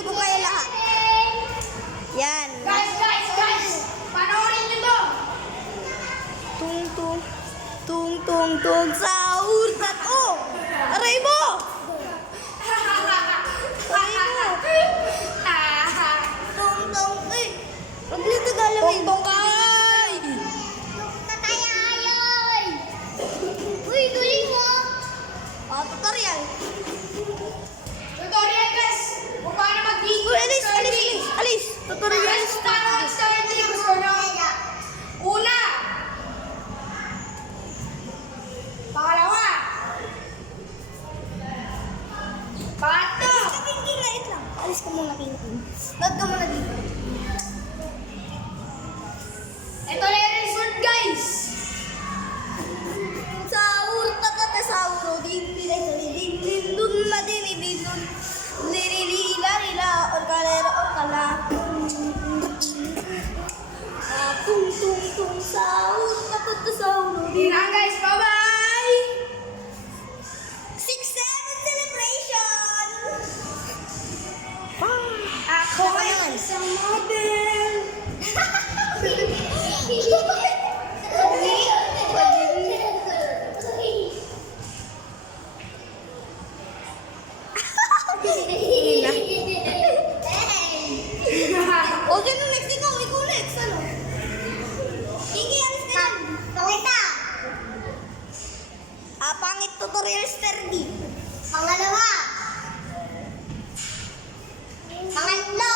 video ko kayo lahat. Yan. Guys! Panoorin nyo to! Tung sa urtat. Oh! Aray mo! Eh! Huwag nito galawin. Tungtong kay! Tatayayoy! Uy, galing mo! Tutorial. Tutorial guys! Kung paano mag-video. Uy, alis! Tutorial. Guys, kung paano mag-starting. Gusto nyo? Una! Pangalawa! Pangatlo! Hindi, wait lang. Alis ka muna dito. Load ka muna dito. Ito na yung result guys! Sahur, tatata sahur, din dun madinididun, lirila, orkala. Tung, sahur, tatata sahur, Yun lang guys, bye-bye! 6-7 celebration! Ako ay isang model! O, sino next? Ikaw next, ano? Hindi, alis ka yan. Pakita. Pangit tutorial sturdy. Pangalawa. Pangatlo.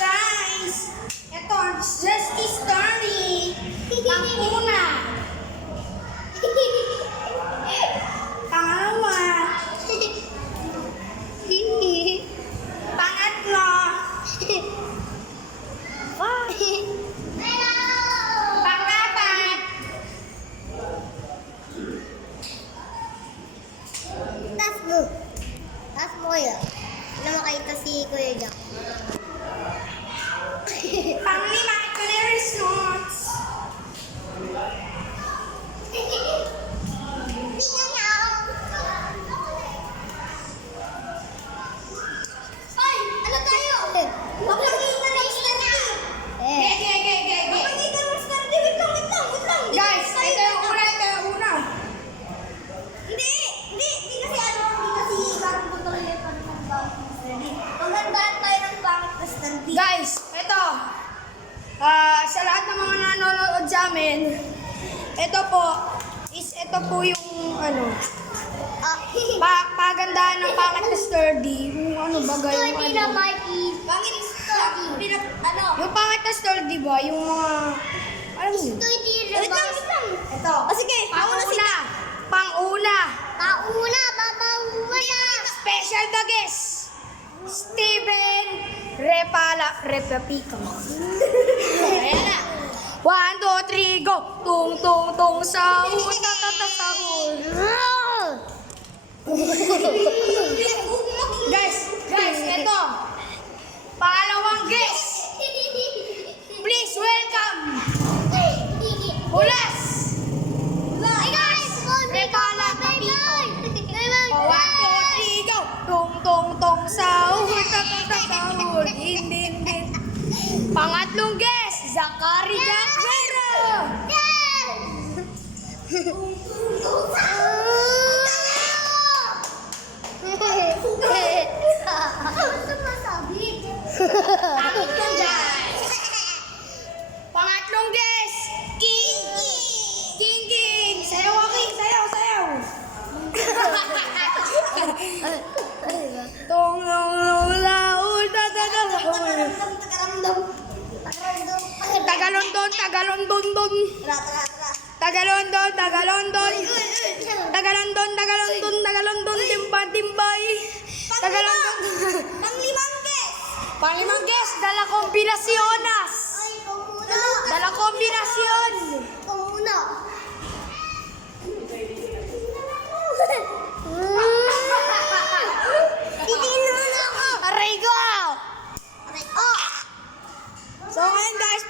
Guys! Ito, just this story! Pang-una! Pangalawa! Pangatlo! Pang-apat! Tas mo yun. Ano makita si Kuya Jack? Pang-lima! Ito na yung results! Ay! Ano tayo? Papakita ng sturdy. Ge! Papakita ng sturdy. Wait lang. Guys, ito yung una! Hindi kasi bagong tutorial pa ng pangit na sturdy. Magandaan tayo ng pangit na sturdy. Guys, ito. Sa lahat ng mga nanonood sa amin, ito po yung pagandahan ng pangit na sturdy. Yung bagay yung Pangit sturdy. Yung pangit na sturdy ba? Yung mga, alam mo yun? Wait lang. Ito. Sige, mauna sila. Pang-una. Babahuya. Special the guest. Steven Repapico. Ayan na. 1, 2, 3, go! Tung, sahur, sahur. Guys, ito. Pangalawang guest. Please welcome. Hulas. Repala Papito. 1, 2, 3, go! Tung, sahur, sahur. Din. Pangatlong guest, Zachary Jaquero. Takot ka dyan. Pangatlong guest, King. Sayaw ka, King. Sayaw. Tong, laul, Tagalondon. Tagalondon, timbay. Tagalondon. Panglimang guest, dala kombinasyonas. Dala kombinasyon. Aray ko! So ngayon guys,